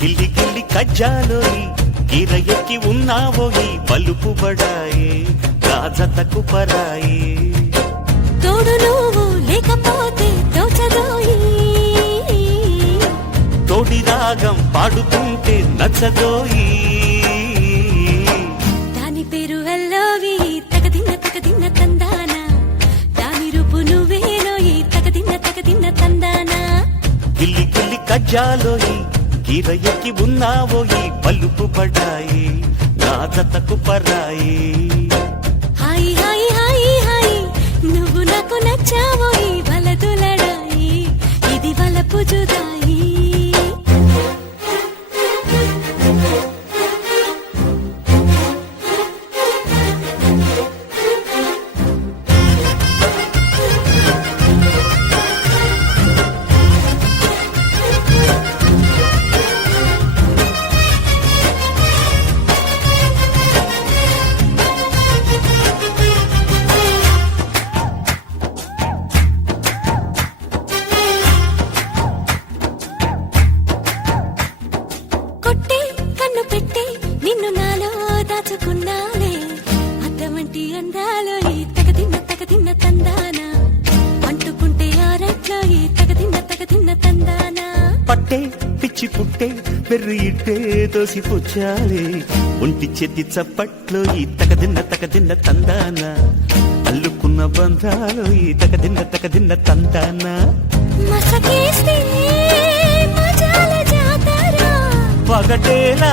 గిల్లి గిల్లి కజ్జాలోయి గిర ఎక్కి ఉన్నావోయి బలుపు బడాయి రాజతకు పరాయి తోడు నువ్వు లేకపోతే తోచదోయి తోడి రాగం పాడుతుంటే నచ్చదోయి దాని పేరు అల్లోవి తగదిన్న తందాన దాని రూపు నువ్వేనోయి తగదిన్న తందాన గిల్లి గిల్లి కజ్జాలోయి గిర ఎక్కి ఉన్నావోయి బలుపు బడాయి రాజతకు పరాయి హాయి హాయి హాయి హాయి నువ్వు నాకు నచ్చావోయి వలదులడాయి ఇది వలపు జుదాయి కొట్టే కన్ను పెట్టే నిన్ను నాలో దాచుకున్నానే అద్దమంటి అందాలో ఈ తగదిన్న తందాన అంటుకుంటే ఆరట్లో ఈ తగదిన్న తందాన పట్టే పిచ్చి పుట్టే పెర్రి ఇట్టే దోసి పుచ్చాలే ఒంటి చేతి చప్పట్లో ఈ తగదిన్న తందాన అల్లుకున్న బంధాలు ఈ తగదిన్న తందాన మసకేస్తే మజాల జాతర పగటేలా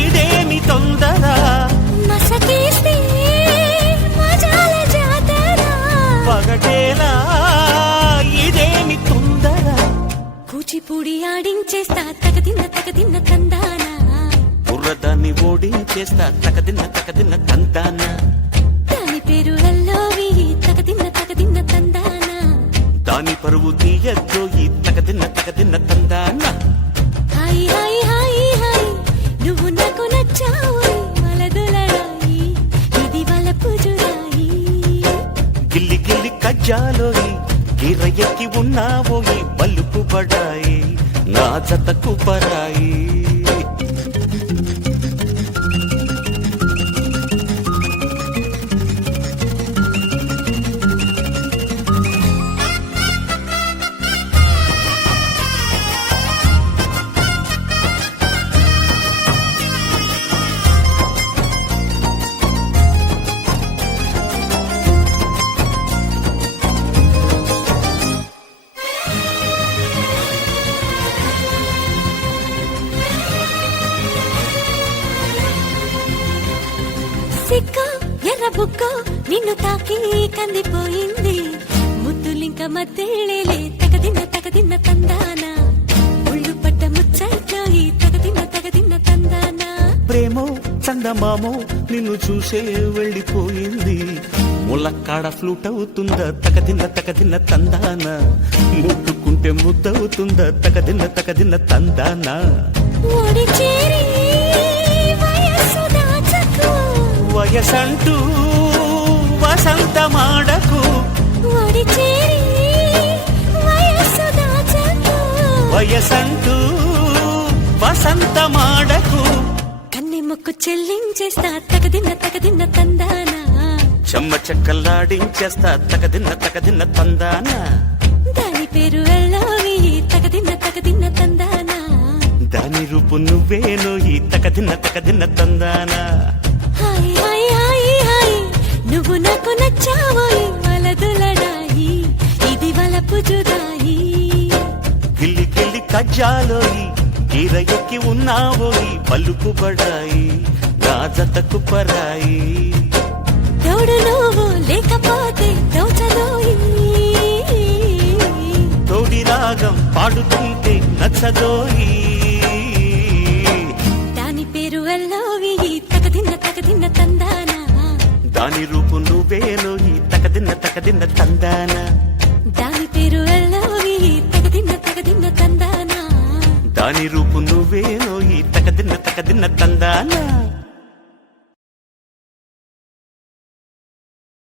ఇదేమి తొందర మసకేస్తే మజాల జాతర పగటేలా ఇదేమి తొందర కూచిపూడి ఆడించేస్తా తగదిన్న తందాన బుర్రదాన్ని ఓడించేస్తా తగదిన్న తందాన దాని పేరు అల్లోవి తగదిన్న తందాన దాని పరువు తీయద్దో ఈ తగదిన్న తందాన హాయి హాయి హాయి హాయి నువ్వు నాకు నచ్చావు వలదులడాయి ఇది వలపు జుదాయి గిల్లి గిల్లి కజ్జాలోయి గిర ఎక్కి ఉన్నావోయి బలుపు బడాయి నా జతకు పరాయి సిక్క ఎర్ర బుక్క నిన్ను తాకి కందిపోయింది ముద్దులింక మద్దెళ్ళేలే తగదిన్న తందాన ఒళ్ళు పట్ట ముచ్చట్లో ఈ తగదిన్న తందాన ప్రేమో చందమామో నిన్ను చూసే వెళ్ళిపోయింది ములక్కాడ ఫ్లూట్ అవుతుందా తగదిన్న తందాన ముట్టుకుంటే ముద్దవుతుందా తగదిన్న తందాన ఓడి చేరి వయస్సు దాచకు వయసంటూ వసంతమాడకు ఓడి చేరి వయస్సు దాచకు వయసంటూ వసంతమాడకు కన్నె మొక్కు చెల్లించేస్తా తగదిన్న తందాన చెమ్మ చెక్కల్లాడించేస్తా తగదిన్న తందాన దాని పేరు అల్లోవి తగదిన్న తందాన దాని రూపు నువ్వేనో ఈ తగదిన్న తందాన హాయి హాయి హాయి హాయి నువ్వు నాకు నచ్చావోయి వలదులడాయి ఇది వలపు జుదాయి గిల్లి గిల్లి కజ్జాలోయి గిర ఎక్కి ఉన్నావోయి పలుకు బడాయి రాజతకు పరాయి తోడు నువ్వు లేకపోతే తోచదోయి తోడి రాగం పాడుతుంటే నచ్చదోయి దాని పేరు అల్లోవి తగదిన్న తందాన దాని రూపు నువ్వేనో ఈ తగదిన్న తందాన దాని పేరు అల్లోవి తగదిన్న తందాన దాని రూపు నువ్వేనో ఈ తగదిన్న తందాన